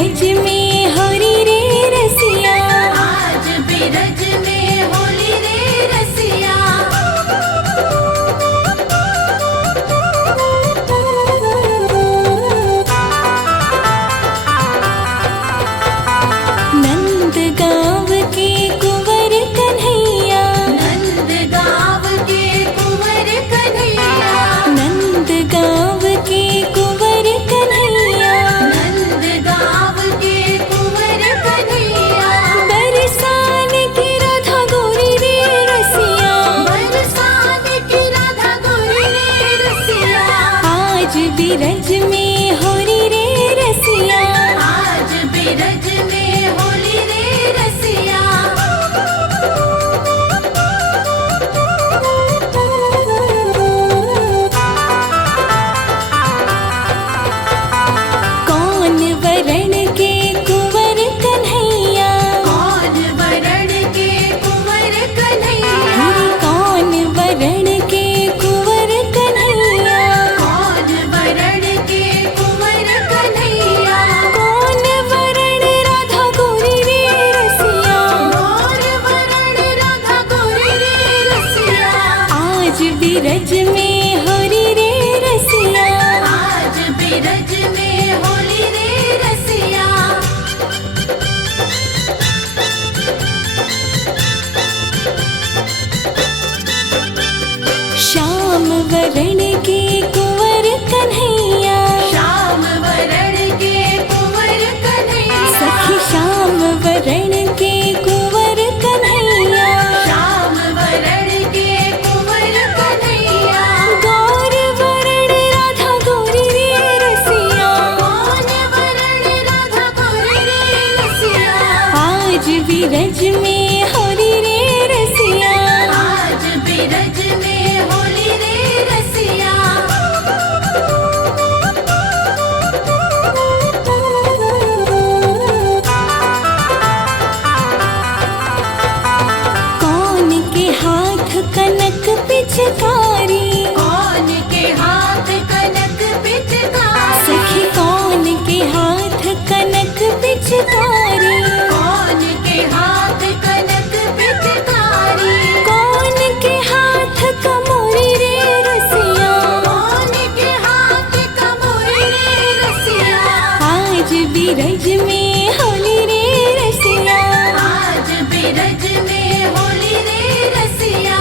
बिरज में होली रे रसिया, आज बिरज में होली रे रसिया। नंद गाँव के कुंवर कन्हैया, नंद गाँव के कुंवर कन्हैया, नंद गाँव के कुंवर कन्हैया, नंद गाँव के कुंवर कन्हैया। बरसान की राधा गोरी रे रसिया, बरसात की राधा गोरी रे रसिया। आज बिरज में होली रे रसिया, आज बिरज में होली रे रसिया। कौन वरण के कुंवर कन्हैया, कौन वरण के कुंवर कन्हैया, कौन वरण के कुंवर कन्हैया, कौन वरण के कुंवर कन्हैया। कौन वरण राधा गोरी रे रसिया, कौन वरण राधा गोरी रे रसिया। आज बिरज में होली रे रसिया, आज बिरज में होली रे रसिया। श्याम वरण के कुंवर कन्हैया, श्याम वरण के कुंवर कन्हैया, सखी श्याम वरण के कुंवर कन्हैया, श्याम वरण के कुंवर कन्हैया। गौर वरण राधा गोरी रे रसिया, कौन वरण राधा गोरी रे रसिया। आज बिरज में होली रे रसिया, आज बिरज में होली रे रसिया। कौन के हाथ कनक पिचकारी, कौन के हाथ कनक पिचकारी, सखी कौन के हाथ कनक पिचकारी, कौन के हाथ कनक पिचकारी। कौन के हाथ कमोरी रे रसिया, कौन के हाथ कमोरी रे रसिया। आज बिरज में होली रे रसिया, आज बिरज में होली रे रसिया।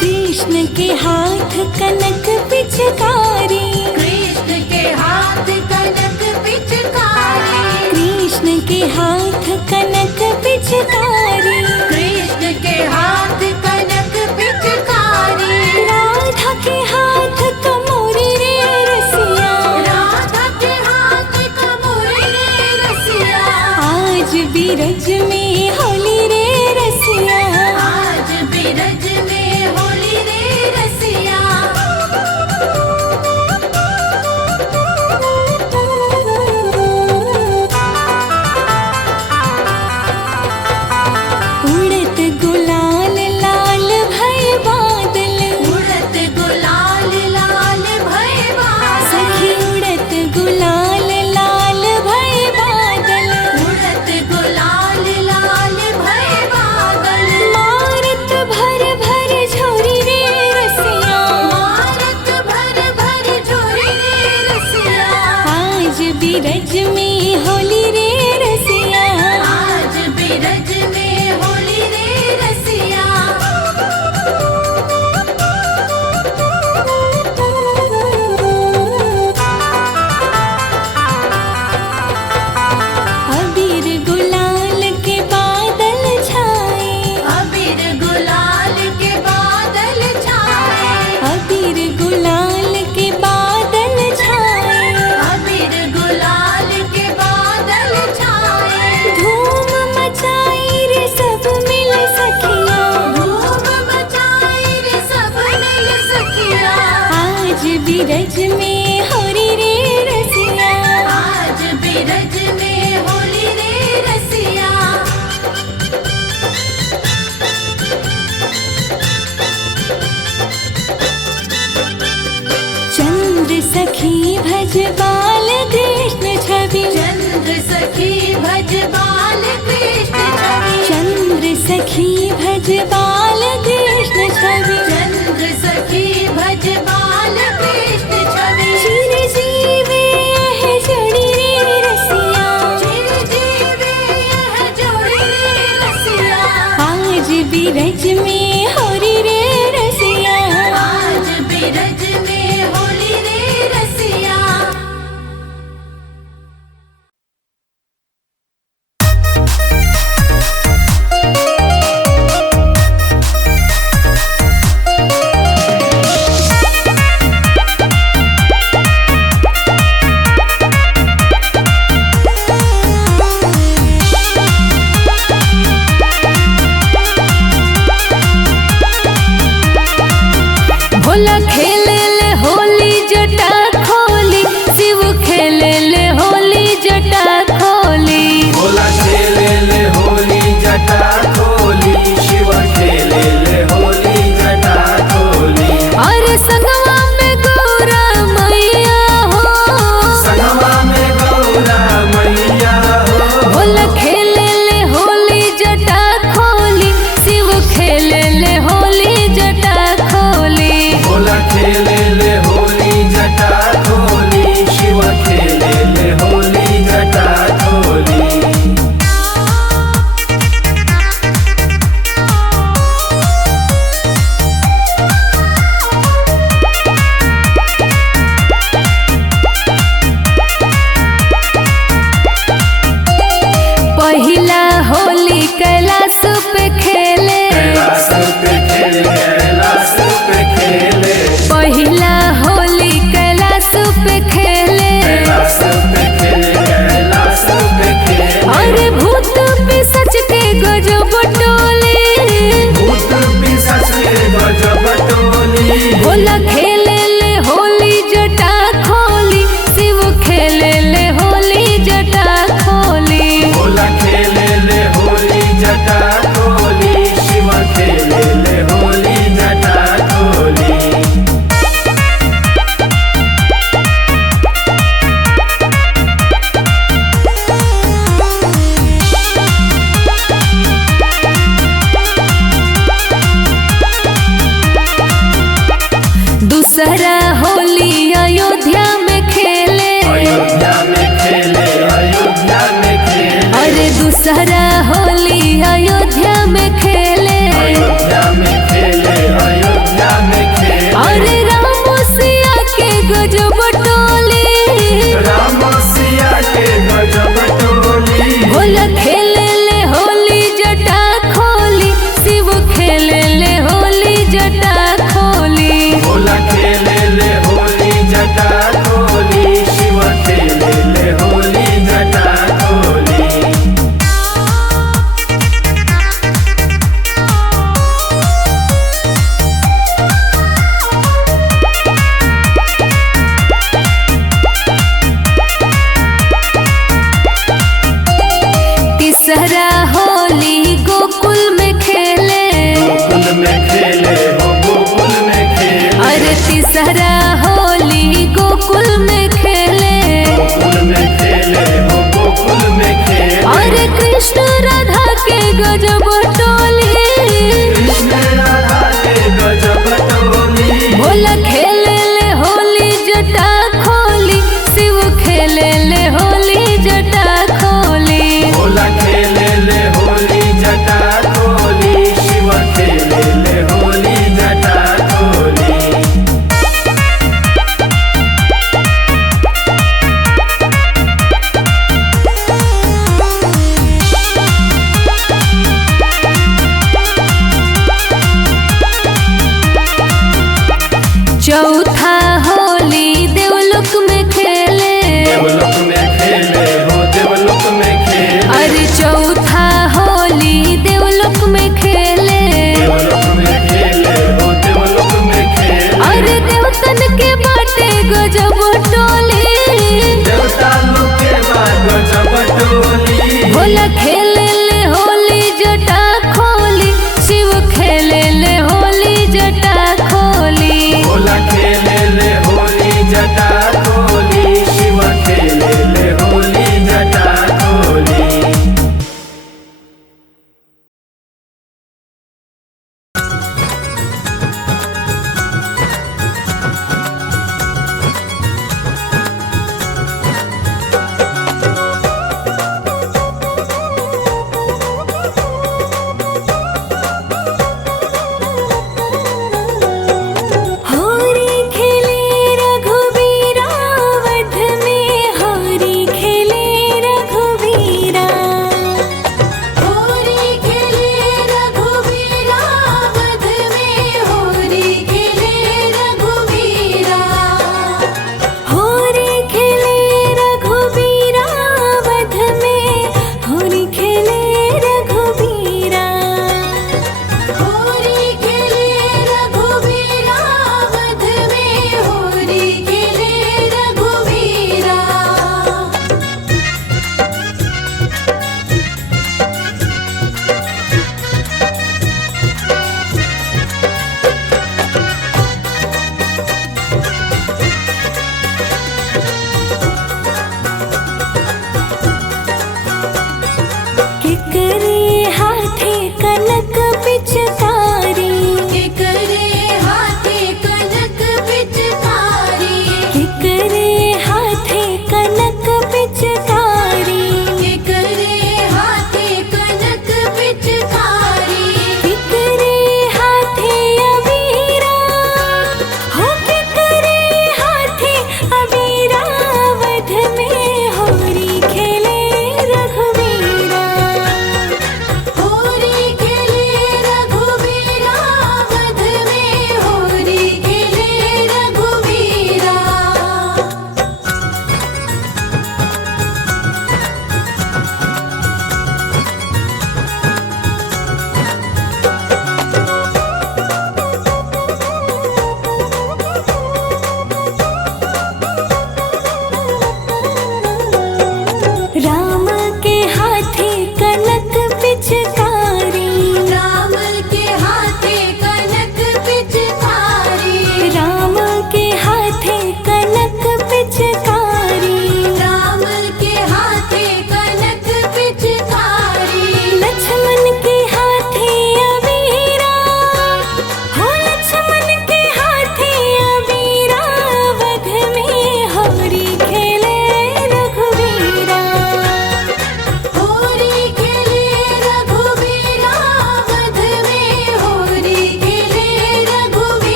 कृष्ण के हाथ कनक पिचकारी, कृष्ण के हाथ कनक पिचकारी, कृष्ण के हाथ कनक पिचकारी, कृष्ण के हाथ कनक पिचकारी। राधा के हाथ कमोरी रे रसिया, राधा के हाथ कमोरी रे रसिया। आज बिरज में होली रे रसिया, आज बिरज में होली रे रसिया। उड़त गुलाल लाल भय बादल, उड़त गुलाल लाल भय बादल, सखी उड़त गुलाल लाल भय बादल, उड़त गुलाल लाल भय बादल। मारत भर भर झोरी रे रसिया, मारत भर भर झोरी रे रसिया। आज बिरज में होली रे रसिया, आज बिरज में होली रे रसिया। अबीर गुलाल के बादल छाए, अबीर गुलाल के बादल छाए, अबीर गुलाल के बादल छाए, अबीर गुलाल के बादल छाए। धूम मचाई रे सब मिल सखिया, धूम मचाई रे सब मिल सखिया। आज बिरज में होली रे रसिया, आज बिरज में होली रे रसिया। भज बाल कृष्ण छवि चंद्र सखी भज बाल कृष्ण छवि चंद्र सखी भज बाल कृष्ण छवि चंद्र सखी भज बाल कृष्ण छवि चिर जीवे यह जोड़ी रे रसिया चिर जीवे यह जोड़ी रे रसिया आज बिरज में होरी रे रसिया आज बिरज में होली रे रसिया भोला खेले ले होली जटा खोली शिव खेले ले होली जटा खोली भोला खेले ले होली जटा खोली शिव खेले ले होली जटा खोली अरे संगवा में गौरा मैया हो संगवा में गौरा मैया हो भोला खेले ले होली जटा खोली शिव खेले ले होली जटा खोली भोला खेले ले होली जटा खोली शिव खेले ले होली जटा खोली पहिला होली कैलाश पे खेले कैलाश पे खेले कैलाश पे खेले पहिला होली कैलाश पे खेले कैलाश पे खेले कैलाश पे खेले अरे भूत पिशाच के गजब टोले भूत पिशाच के गजब टोली भोला खेले ले होली जटा खोली शिव खेले ले होली जटा खोली भोला खेले ले होली जटा खोली शिव खेले ले होली जटा खोली दूसरा होली अयोध्या में खेले अयोध्या में खेले अयोध्या में खेले अरे दूसरा होली अयोध्या में खेले अयोध्या में खेले अयोध्या में खेले अरे राम सिया के गजब टोली राम सिया के गजब टोली भोला खेले ले होली जटा खोली शिव खेले ले होली जटा खोली भोला खेले ले होली जटा खोली शिव खेले ले होली जटा खोली तीसरा होली गोकुल में खेले गोकुल में खेले हो गोकुल में खेले अरे तीसरा होली गोकुल में खेले गोकुल में खेले हो गोकुल में खेले अरे कृष्ण राधा के गजब टोली कृष्ण राधा के गजब टोली भोला खेले ले होली जटा खोली शिव खेले ले होली जटा खोली भोला खेले ले होली जटा खोली शिव खेले ले होली जटा खोली चौथा होली देवलोक में खेले देवलोक में खेले हो देवलोक में खेले अरे चौथा होली देवलोक में खेले देवलोक में खेले हो देवलोक में खेले अरे देवतन के बाटे गजब टोली देवता लोग के बाद गजब टोली भोला खेले ले होली जटा खोली शिव खेले ले होली जटा खोली भोला खेले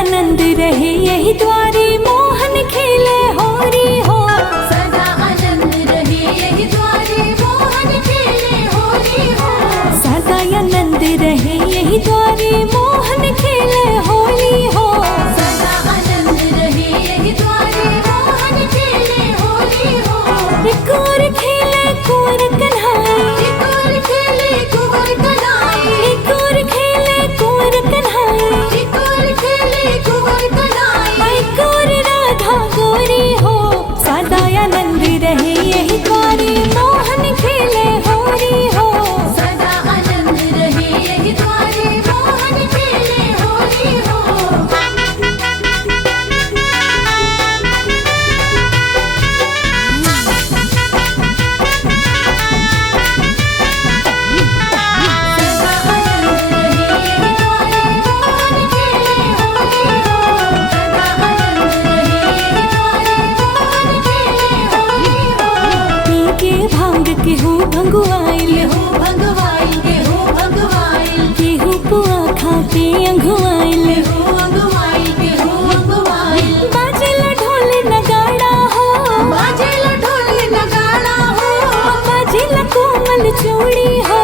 आनंद रहे यही द्वारे मोहन खेले होरी हो। सदा आनंद रहे यही द्वारे मोहन खेले होली हो। सदा आनंद रहे यही द्वारे मोहन खेले होली हो। सदा आनंद रहे यही द्वारे मोहन खेले होली हो। एक और खेले कुंवर कन्हाई, एक और खेले कुंवर कन्हाई, एक और खेले कुंवर कन्हाई, एक और खेले कुंवर कन्हाई। एक और राधा गोरी हो। सदा आनंद रहे यही द्वारे मोहन खेले होरी हो। सदा आनंद रहे यही द्वारे मोहन खेले होली हो। सदा आनंद रहे यही द्वारे मोहन खेले होली हो। सदा आनंद रहे यही द्वारे मोहन खेले होली हो। पी के भांग के हो भंगुआइल, केहू भगवाइल, केहू भगवाइल, केहू पुआ खा के अंघुआइल। केहू अगवाइल, केहू अगवाइल। बाजेला ढोल नगाड़ा हो, बाजेला ढोल नगाड़ा हो। बाजेला कोमल चूड़ी हो।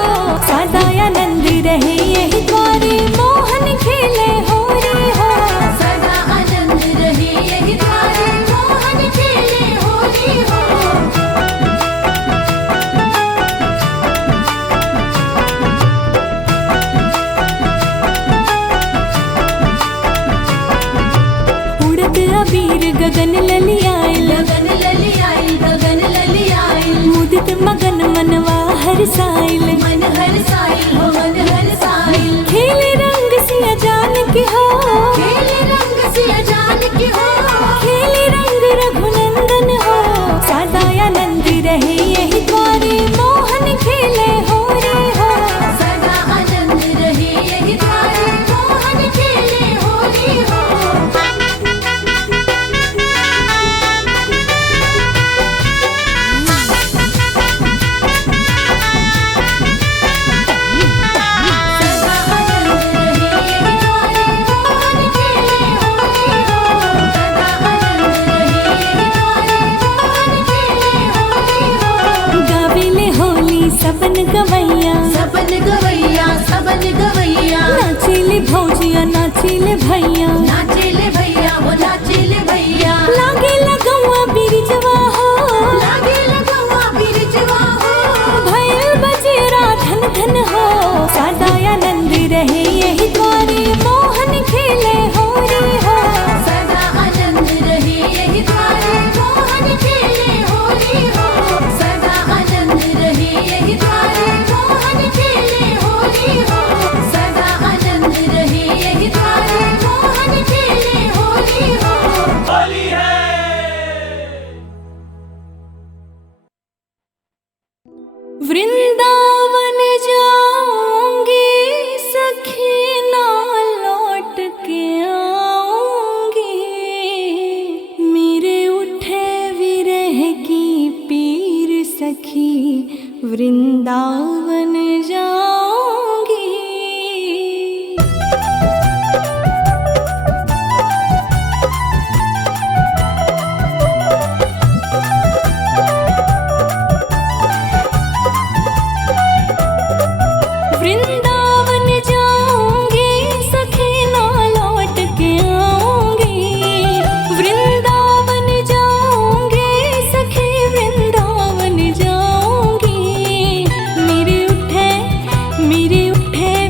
सदा आनंद रहे यही द्वारे मोहन खेले होरी हो। सदा आनंद रहे यही द्वारे मोहन खेले होली हो। उड़द अबीर गगन ललियाइल, गगन ललियाइल, गगन ललियाइल। मुदित मगन मनवा हरसाइल। मन हरसाइल हो, मन हरसाइल। खेले रंग सिया जान के हो, खेले रंग सिया जान की हो। खेले रंग रघुनंदन हो। सदा आनंद रहे यही द्वारे मोहन खेले होरी हो। सदा आनंद रहे यही द्वारे मोहन खेले होली हो। सदा आनंद रहे यही द्वारे मोहन खेले होली हो। सदा आनंद रहे यही द्वारे मोहन खेले होली हो। गावेले होली सबन गवैया, सबन गवैया, सबन गवैया। नाचेले भौजिया नाचेले भैया। नाचेले भैया हो, नाचेले भैया। लागे लगौआ बिरजवा हो, लागे लगवा बिरजवा हो। भैल बजेरा धन धन हो। सदा आनंद रहे यही द्वारे मोहन खेले होरी हो। सदा आनंद रहे यही द्वारे मोहन खेले होली हो। सदा आनंद रहे यही द्वारे मोहन खेले होली हो। सदा आनंद रहे यही द्वारे मोहन खेले होली हो। होली है। वृंदावन जाऊंगी सखी ना लौट के आऊंगी। मेरे उठे विरह की पीर सखी वृंदावन जाऊंगी। वृंदावन जाऊंगी सखी ना लौट के आऊंगी। वृंदावन जाऊंगी सखी वृंदावन जाऊंगी। मेरे उठे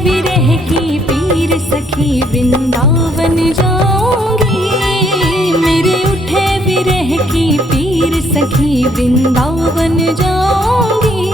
विरह की पीर सखी वृंदावन जाऊंगी। मेरे उठे विरह की पीर सखी वृंदावन जाऊंगी।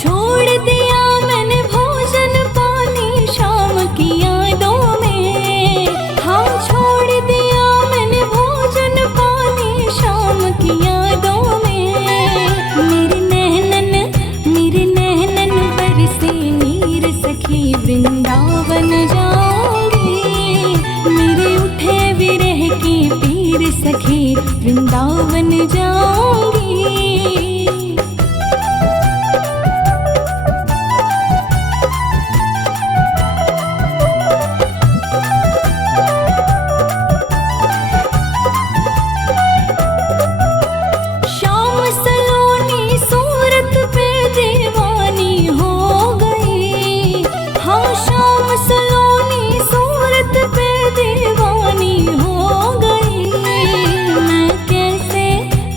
छोड़ दिया मैंने भोजन पानी शाम की यादों में। हाँ छोड़ दिया मैंने भोजन पानी शाम की यादों में। मेरे नैनन बरसे रहेगी पीर सखी वृंदावन जाऊंगी। श्याम सलोनी सूरत पे दीवानी हो गई। हाँ श्याम सलोनी सूरत पे दीवानी हो गई।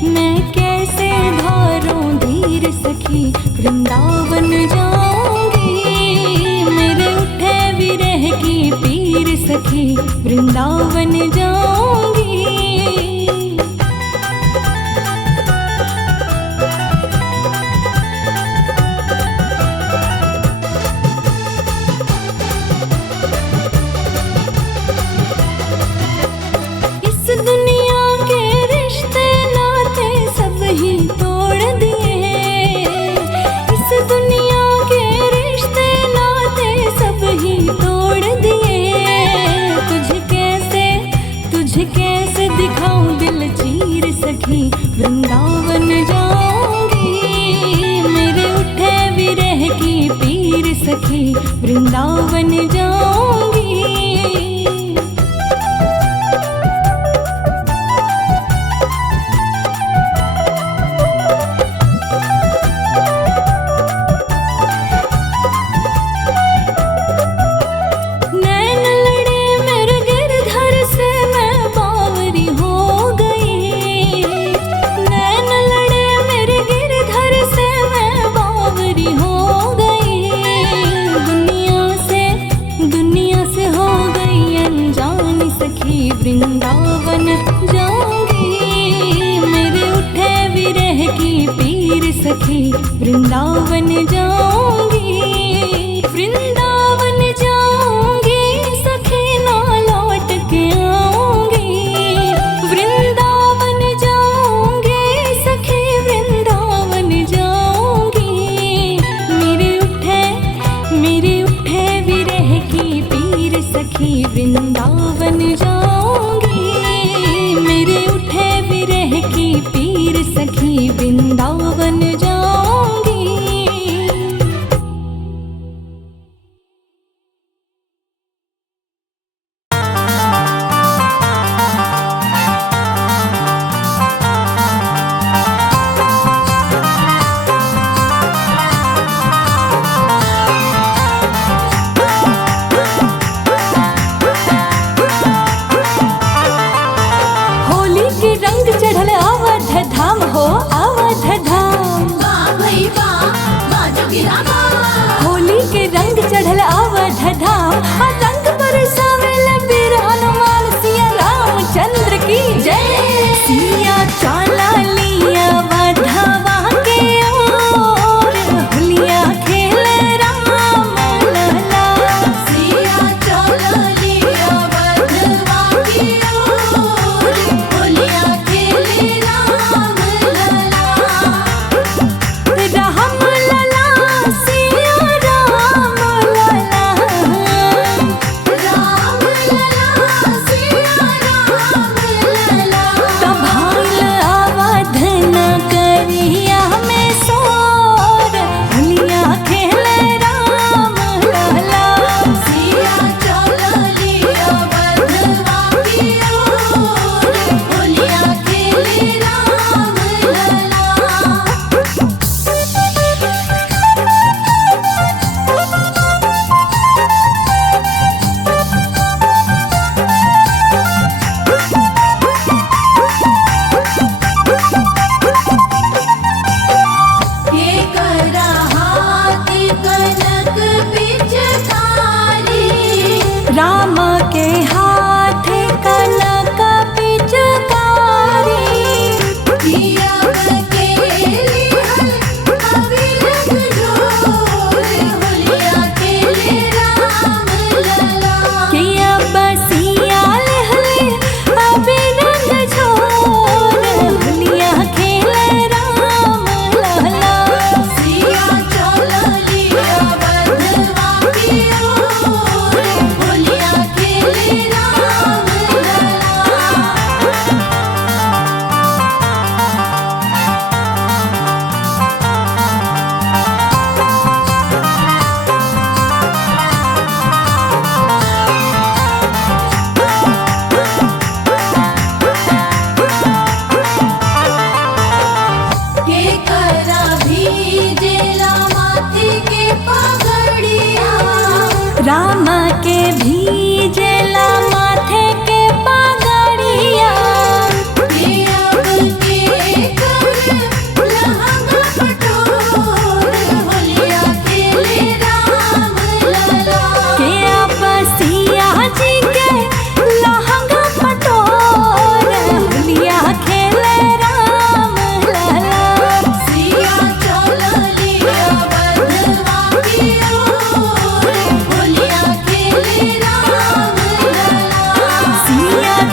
मैं कैसे धारूं धीर सखी वृंदावन जाऊंगी। मेरे उठे विरह की पीर सखी वृंदावन जाऊंगी। इस दुनिया के रिश्ते नाते सब ही तोड़ दिए। इस दुनिया के रिश्ते नाते सब ही तोड़ दिए। तुझे कैसे दिखाऊं दिल चीर सखी वृंदावन जाऊंगी। मेरे उठे विरह की पीर सखी वृंदावन जाऊंगी। नैन लड़े मेरे गिरधर से मैं बावरी हो गई। नैन लड़े मेरे गिरधर से मैं बावरी हो गई। दुनिया से हो गई अनजान सखी वृंदावन जाऊंगी। मेरे उठे विरह की पीर सखी वृंदावन जाऊंगी। वृंदावन जाऊंगी सखी ना लौट के आऊंगी। वृंदावन जाऊंगी सखी वृंदावन जाऊंगी। मेरे उठे विरह की पीर सखी वृंदावन जाऊंगी। मेरे उठे विरह की पीर सखी वृंदावन जाऊंगी। होली के रंग चढ़ल आवध धाम हो आवध धाम। वाह भई वाह जोगिरा वाह। होली के रंग चढ़ल आवध धाम। आ रंग बरसावेल वीर हनुमान सिया रामचंद्र की जय। सिया चाला लिया वधवा के ओर होलिया खेले राम लला। सिया चल लिया बधवा की ओर होलिया खेले राम लला। राम लला सिया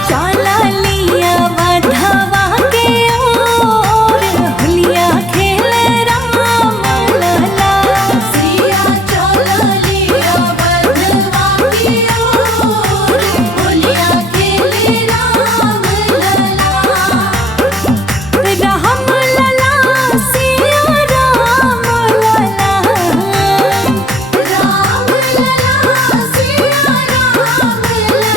चला लिया माधवा के ओर होलिया खेले राम लला। सिया चला लिया बधवा की ओर होलिया खेले राम लला। राम लला सिया राम लला। राम लला सिया राम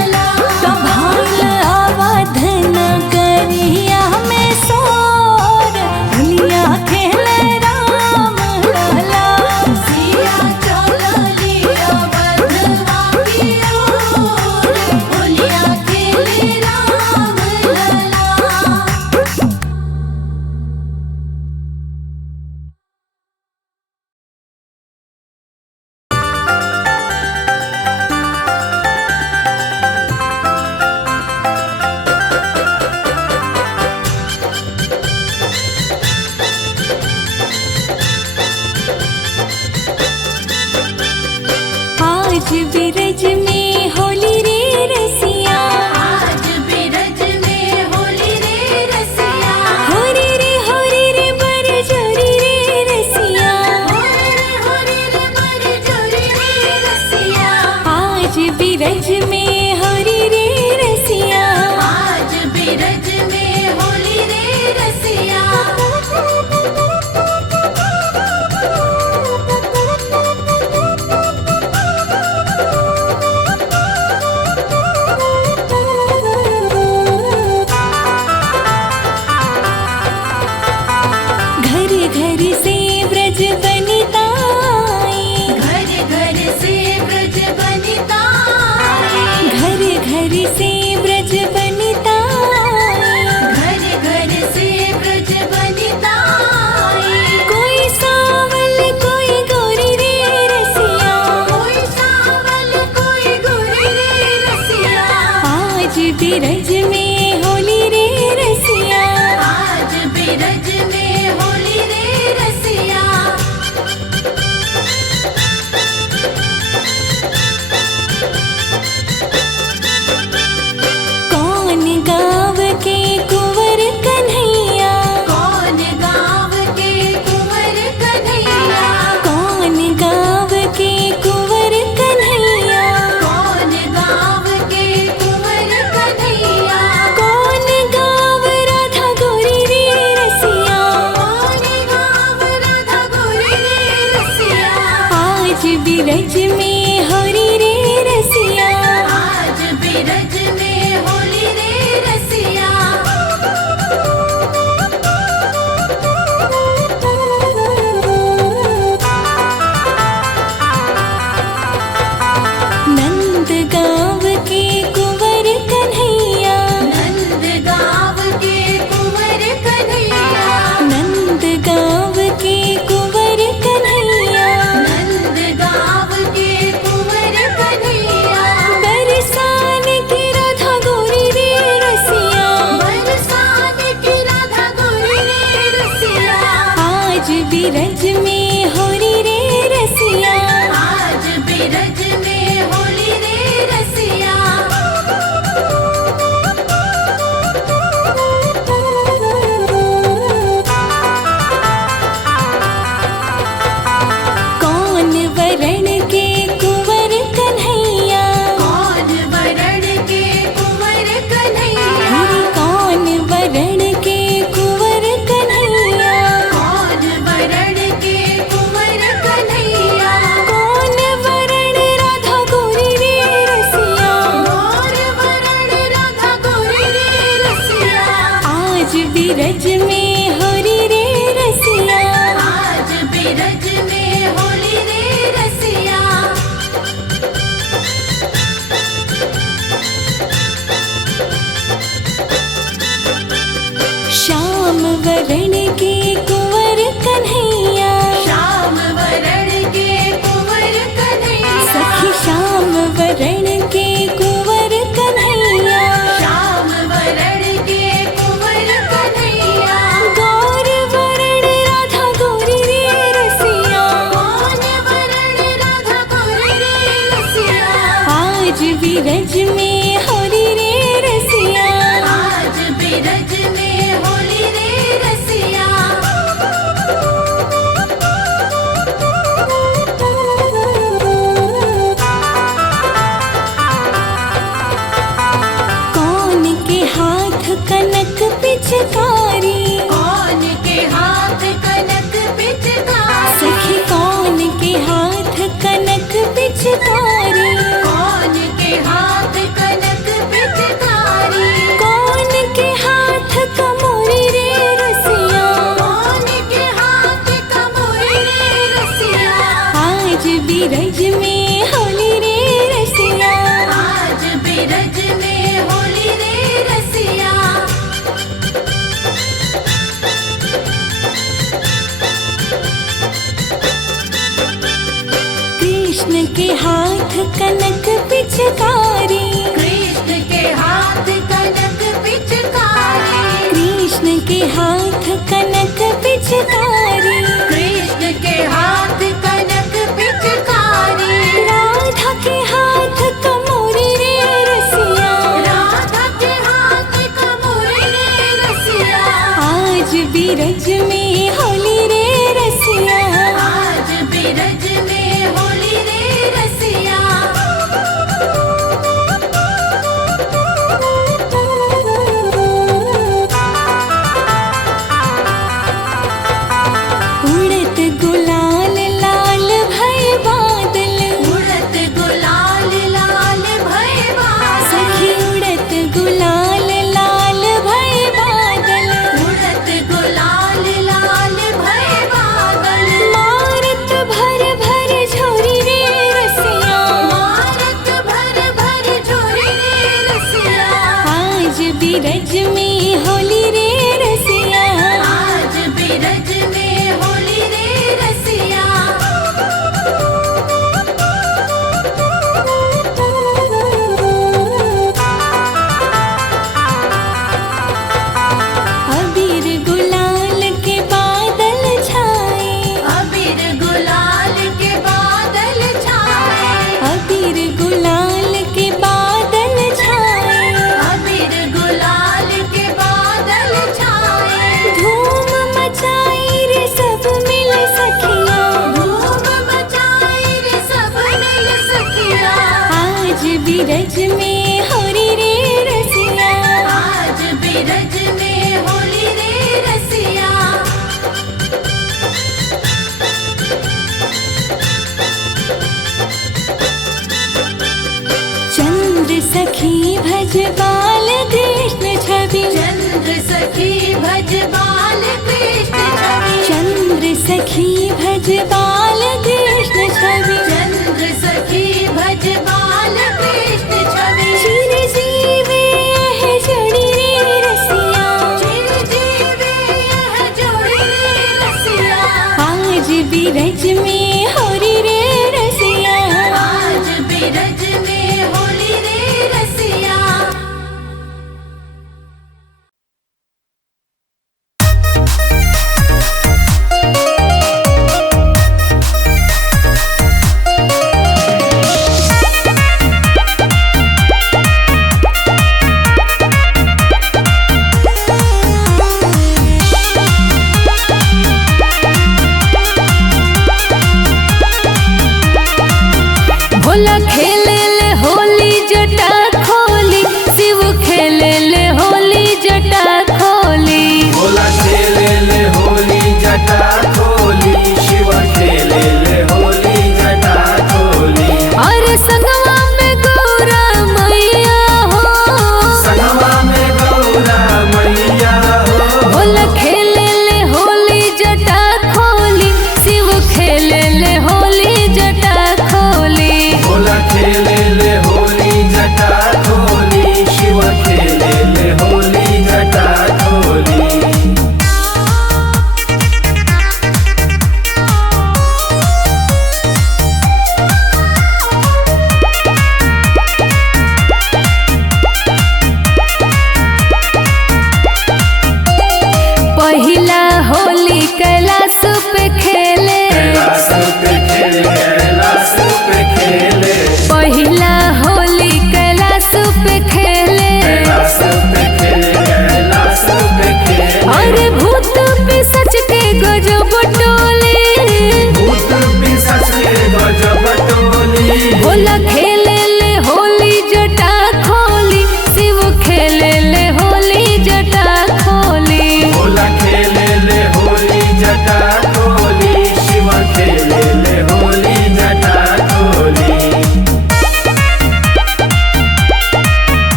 लला। कभाल अवध नगरिया में सोर होलिया खेले राम लला। सिया चला लिया बधवा की ओर होलिया खेले राम लला। आज बिरज में होली रे रसिया। आज बिरज में होली रे रसिया। होरी रे बरजोरी रे रसिया। होरी रे बरजोरी रे रसिया। आज बिरज में होरी रे रसिया। आज बिरज में होली रे रसिया। घर घर से ब्रज बनिताई। घर घर से ब्रज बनिता आई। घर घर से ब्रज बनिताई। घर घर से ब्रज बनिता आई। कोई सावल कोई गोरी रे रसिया। कोई सावल कोई गोरी रे रसिया। आज बिरज में होली रे रसिया। आज बिरज में होली रे रसिया। कौन गाँव के कुंवर कन्हैया। कौन गाँव के कुंवर कन्हैया। कौन गाँव के कुंवर कन्हैया। कौन गाँव के कुंवर कन्हैया। कौन गाँव राधा गोरी रे रसिया। कौन गाँव राधा गोरी रे रसिया। आज बिरज में होरी रे रसिया। आज बिरज में होली रे रसिया। नंद गाँव के कुंवर कन्हैया। नंद गाँव के कुंवर कन्हैया। नंद गाँव के कुंवर कन्हैया। नंद गाँव के कुंवर कन्हैया। बरसान की राधा गोरी रे रसिया। बरसात की राधा गोरी रे रसिया। आज बिरज में होरी रे रसिया। आज बिरज में होली रे रसिया। कौन वरण के कुंवर कन्हैया। कौन वरण के कुंवर कन्हैया। हरि कौन वरण के कुंवर कन्हैया। कौन वरण के कुंवर कन्हैया। कौन वरण राधा गोरी रे रसिया। कौन वरण राधा गोरी रे रसिया। आज बिरज में होरी रे रसिया। आज बिरज में होली रे रसिया। श्याम वरण के कुंवर कन्हैया। श्याम वरण के कुंवर कन्हैया। सखी श्याम वरण के कुंवर कन्हैया। श्याम वरण के कुंवर कन्हैया। गौर वरण राधा गोरी रे रसिया। कौन वरण राधा गोरी रे रसिया। आज बिरज में होरी रे रसिया। पिचकारी। कौन के हाथ कनक पिचकारी। सखी कौन के हाथ कनक पिचकारी। कौन के हाथ कनक पिचकारी। कौन के हाथ कमोरी रे रसिया। कौन के हाथ कमोरी रे रसिया। आज बिरज में होली रे रसिया। आज बिरज में होली रे रसिया। कृष्ण के हाथ कनक पिचकारी। कृष्ण के हाथ कनक पिचकारी। कृष्ण के हाथ कनक पिचकारी। कृष्ण के हाथ कनक पिचकारी। राधा के हाथ कमोरी रे रसिया। राधा के हाथ कमोरी रे रसिया। आज बिरज में होली रे रसिया। आज बिरज में होली रे रसिया। उड़त गुलाल लाल भय बादल। उड़त गुलाल लाल भय बादल। सखी उड़त गुलाल लाल भय बादल। उड़त गुलाल लाल भय बादल। मारत भर भर झोरी रे रसिया। मारत भर भर झोरी रे रसिया। आज बिरज में होली रे रसिया। आज बिरज में होली रे रसिया। अबीर गुलाल के बादल छाए। अबीर गुलाल के बादल छाए। अबीर गुलाल के बादल छाए। अबीर गुलाल के बादल छाए। धूम मचाई रे सब मिल सखिया। धूम मचाई रे सब मिल सखिया। आज बिरज में होली रे रसिया। आज बिरज में होली रे रसिया। चंद्र सखी भज बाल कृष्ण छवि। चंद्र सखी भज बाल कृष्ण छवि। चंद्र सखी भज बाल कृष्ण छवि। चंद्र सखी भज बाल कृष्ण छवि। चिर जीवे यह जोड़ी रे रसिया। चिर जीवे यह जोड़ी रे रसिया। आज बिरज में होली रे रसिया। आज बिरज में होली रे रसिया।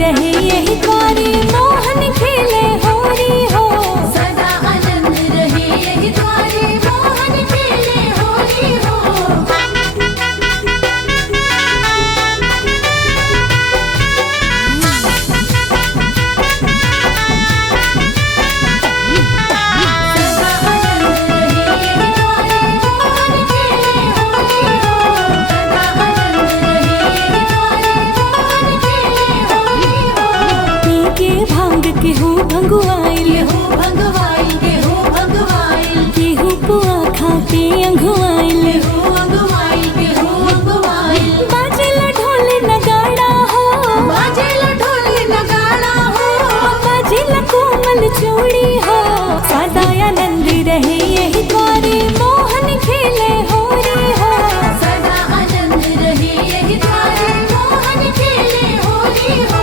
रहे यही द्वारे मोहन खेले होरी हो। सदा आनंद रहे यही द्वारे मोहन खेले होली हो। केहू भंगुआइल केहू पुआ खा के अंघुआइल बाजेला ढोल नगाड़ा हो बाजेला कोमल चूड़ी हो। सदा आनंद रहे यही द्वारे मोहन खेले होरी हो। सदा आनंद रहे यही द्वारे मोहन खेले होली हो।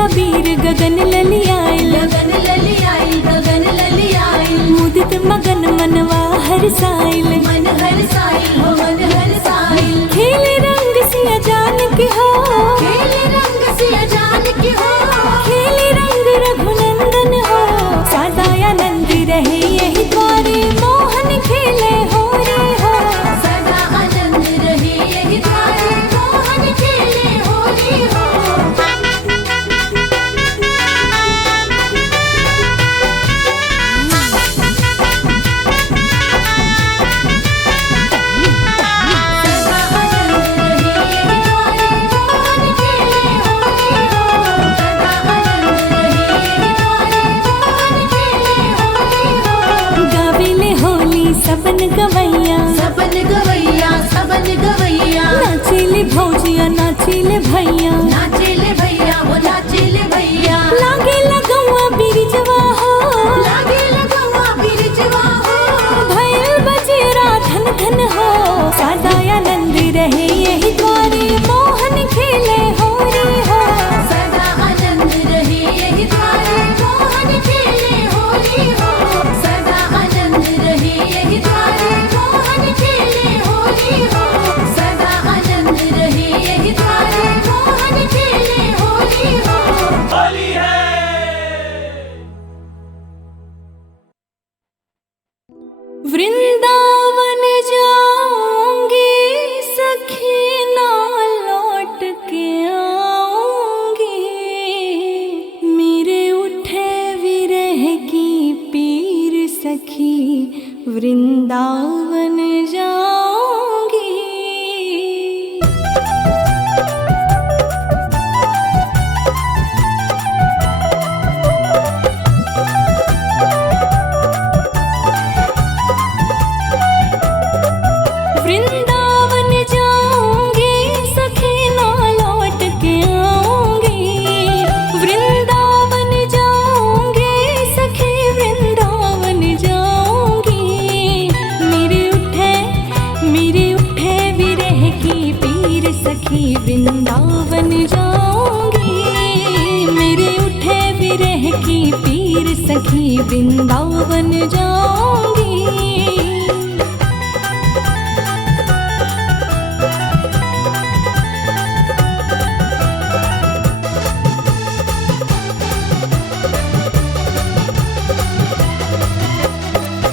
अबीर गगन ललियाइल मुदित मगन मनवा हरसाइल खेले रंग सिया जान के हो खेले रंग रघुनंदन हो। सदा आनंद रहे यही द्वारे मोहन खेले होरी हो। सदा आनंद रहे यही द्वारे मोहन खेले होली हो। सबन गवैया नाचिले भौजिया नाचिले भैया वो नाचिले भैया। लागे लगौआ बिरिजवा हो भैल बजेरा धन धन हो। सदा आनंद रहे यही द्वारे मोहन खेले होरी हो। सदा आनंद रहे यही द्वारे मोहन खेले होली हो। सदा आनंद रहे यही द्वारे मोहन खेले होली हो। सदा आनंद रहे यही द्वारे मोहन खेले होली हो। होली है। वृंदावन जाऊंगी सखी ना लौट के आऊंगी। मेरे उठे विरह की पीर सखी वृंदावन जाऊंगी। वृंदावन जाऊंगी सखी ना लौट के आऊंगी। वृंदावन जाऊंगी सखी वृंदावन जाऊंगी। मेरे उठे विरह की पीर सखी वृंदावन जाऊंगी। मेरे उठे विरह की पीर सखी वृंदावन जाऊंगी।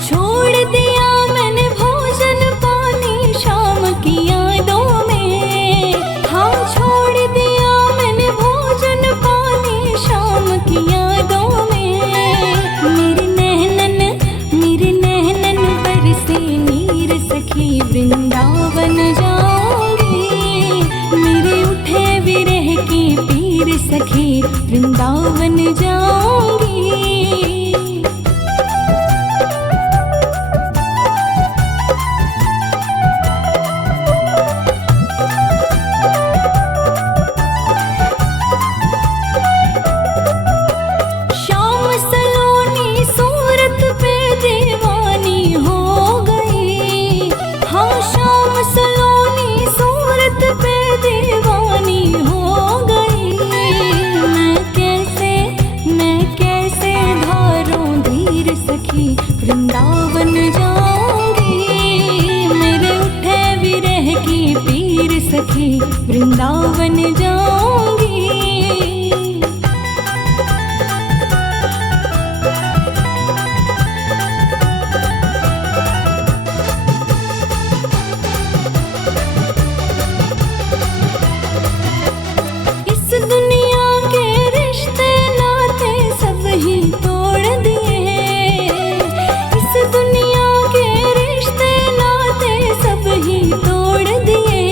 छोड़ दिया मैंने भोजन पानी शाम की यादों में। हाँ छोड़ दिया मैंने भोजन पानी शाम की यादों में। मेरे नैनन बरसे सखी वृंदावन जाऊंगी। मेरे उठे विरह की पीर सखी वृंदावन जाऊंगी। इस दुनिया के रिश्ते नाते सब ही तोड़ दिए। इस दुनिया के रिश्ते नाते सब ही तोड़ दिए।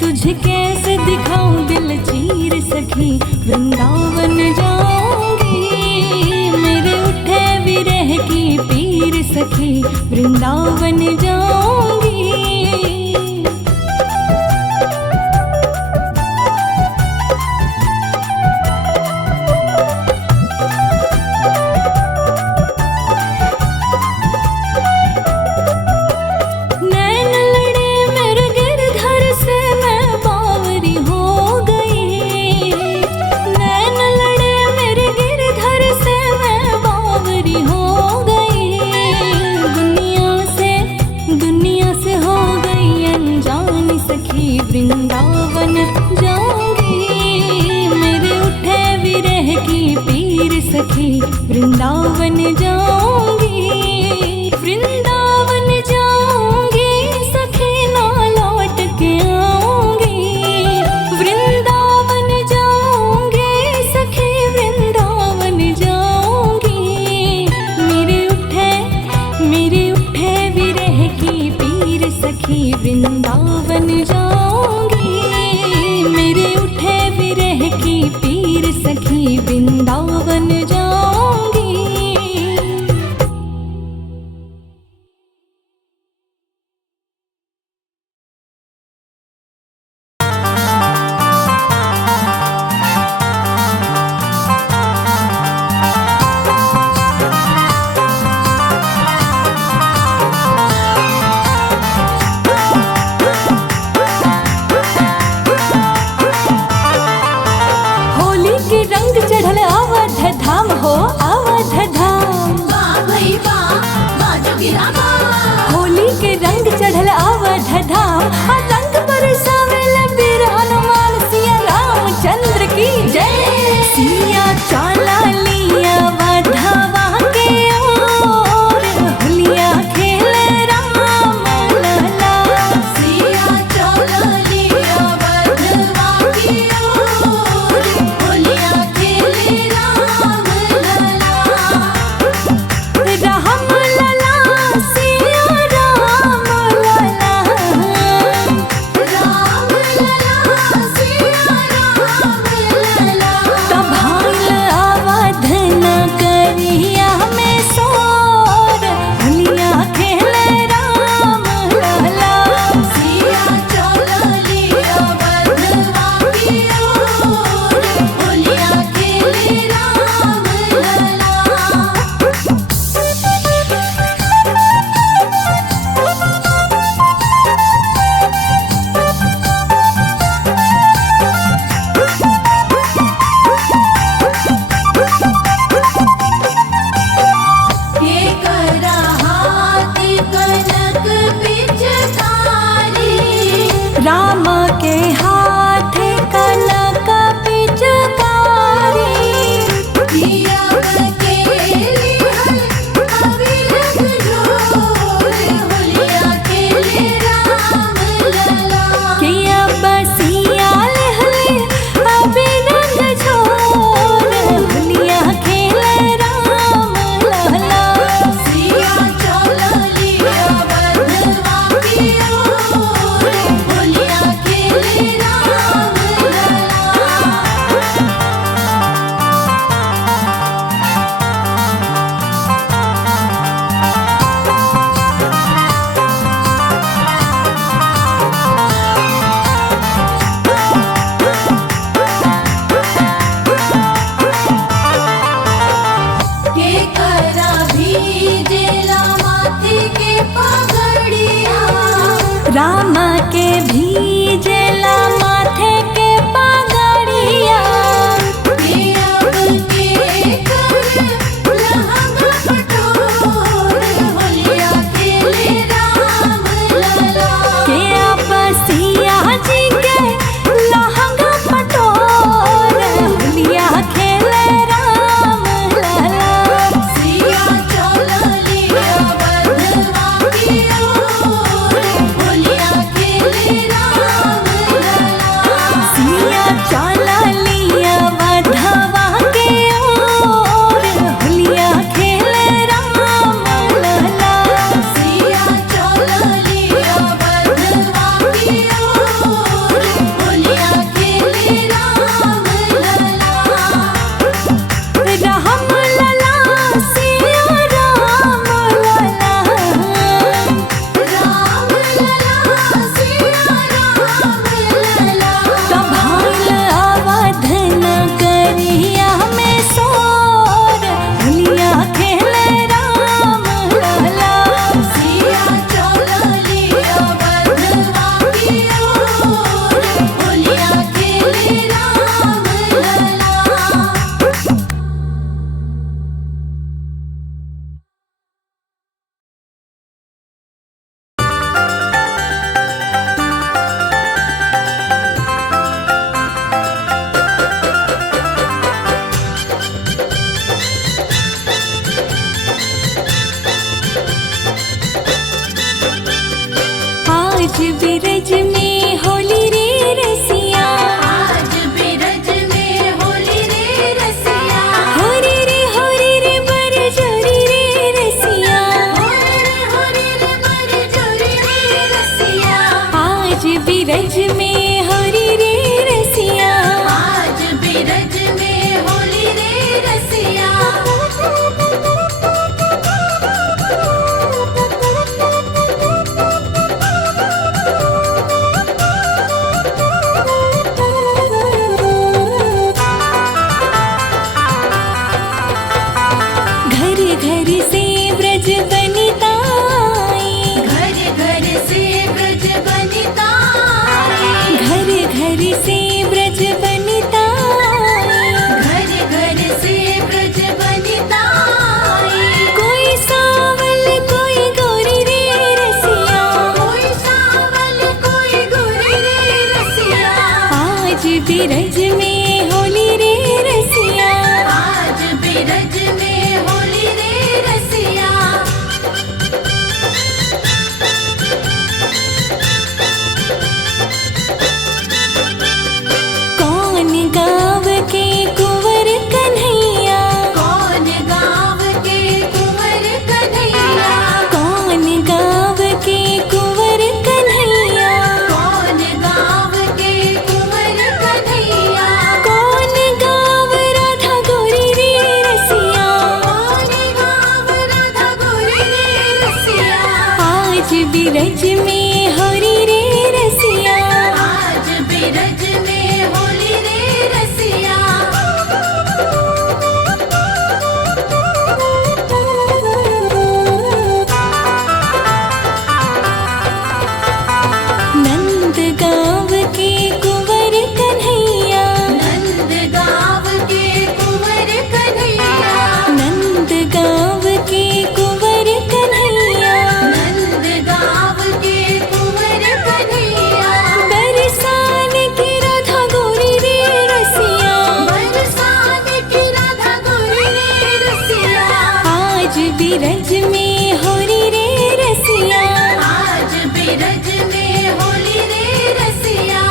तुझे कैसे दिखाऊं दिल चीर सखी वृंदावन जाऊंगी। मेरे उठे विरह की पीर सखी वृंदावन जाऊंगी। वृंदावन जाऊंगी। मेरे उठे विरह की पीर सखी वृंदावन जाऊंगी। वृंदावन जाऊंगी सखी ना लौट के आऊंगी। वृंदावन जाऊंगी सखी वृंदावन जाऊंगी। मेरे उठे विरह की पीर सखी वृंदावन जाऊंगी। मेरे उठे विरह की पीर सखी वृंदावन। बिरज में होरी रे रसिया, आज बिरज में होली रे रसिया। नंद गाँव के कुंवर कन्हैया, नंद गाँव के कुंवर कन्हैया, नंद गाँव के कुंवर कन्हैया, नंद गाँव के कुंवर कन्हैया। बरसान की राधा गोरी रे रसिया, बरसात की राधा गोरी रे रसिया। आज बिरज में होरी रे रसिया, आज बिरज में होली रे रसिया।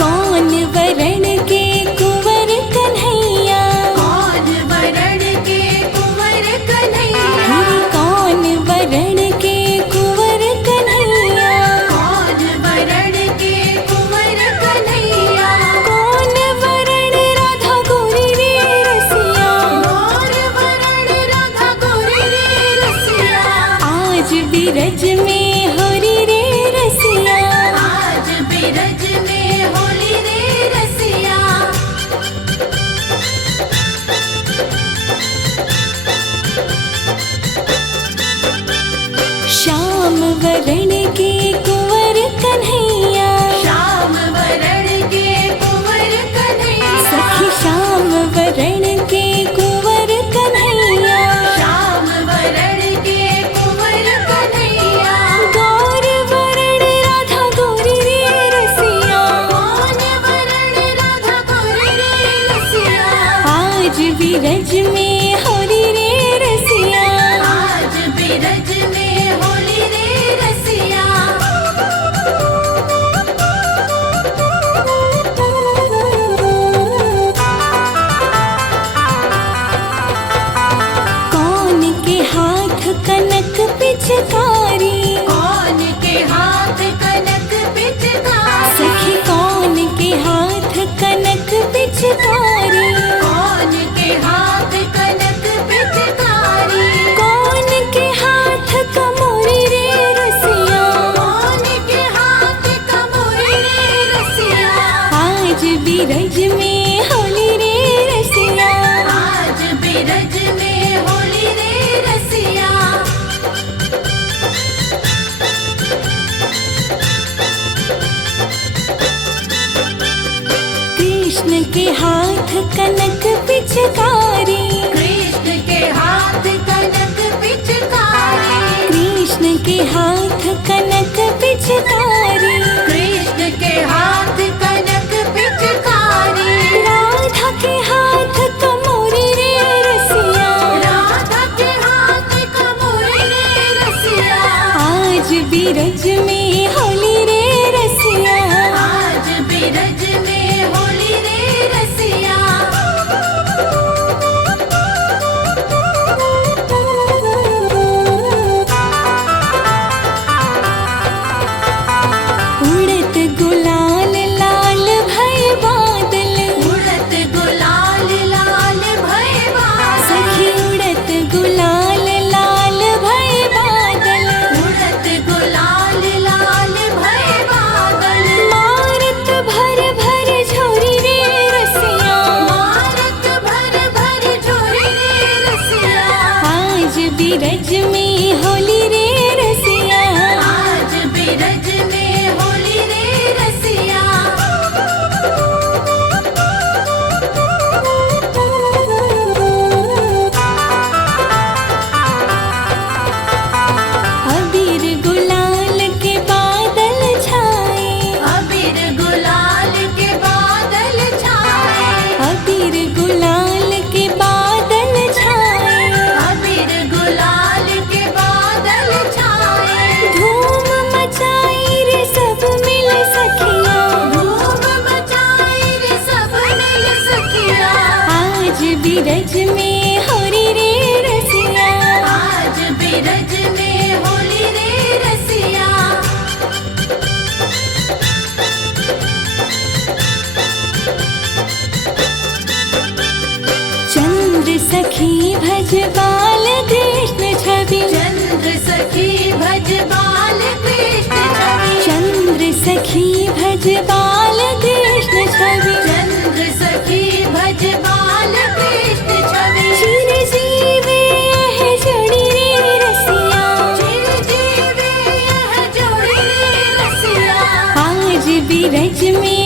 कौन वरण के कुंवर कन्हैया, कौन वरण के कुंवर कन्हैया, हरि कौन वरण के कुंवर कन्हैया, कौन वरण के कुंवर कन्हैया। कौन वरण राधा गोरी रे रसिया, गौर वरण राधा गोरी रे रसिया। आज बिरज में होरी रे रसिया, आज बिरज में होली रे रसिया। श्याम वरण के कुंवर कन्हैया, श्याम वरण के कुंवर कन्हैया, सखी श्याम वरण के कुंवर कन्हैया, श्याम वरण के कुंवर कन्हैया। गौर वरण राधा गोरी रे रसिया, कौन वरण राधा गोरी रे रसिया। आज बिरज में होरी रे रसिया, आज बिरज में होली रे रसिया। कौन के हाथ कनक पिचकारी, कौन के हाथ कनक पिचकारी, सखी कौन के हाथ कनक पिचकारी, कौन के हाथ कनक पिचकारी। कौन के हाथ कमोरी रे रसिया, कौन के हाथ कमोरी रे रसिया। आज बिरज में होली रे रसिया, आज बिरज में होली रे रसिया। कृष्ण के हाथ कनक पिचकारी, कृष्ण के हाथ कनक पिचकारी, कृष्ण के हाथ कनक पिचकारी, कृष्ण के हाथ कनक पिचकारी। राधा के हाथ कमोरी रे रसिया, राधा के हाथ कमोरी रे रसिया। आज बिरज में होली रे रसिया, आज बिरज में होली रे रसिया। उड़त गुलाल लाल भय बादल, उड़त गुलाल लाल भय बादल, सखी उड़त गुलाल लाल भय बादल, उड़त गुलाल लाल भज बाल कृष्ण छवि चंद्र सखी भज बाल कृष्ण छवि चंद्र सखी भज बाल कृष्ण छवि चंद्र सखी भज बाल कृष्ण छवि चिर जीवे यह जोड़ी रे रसिया चिर जीवे यह जोड़ी रसिया आज बिरज में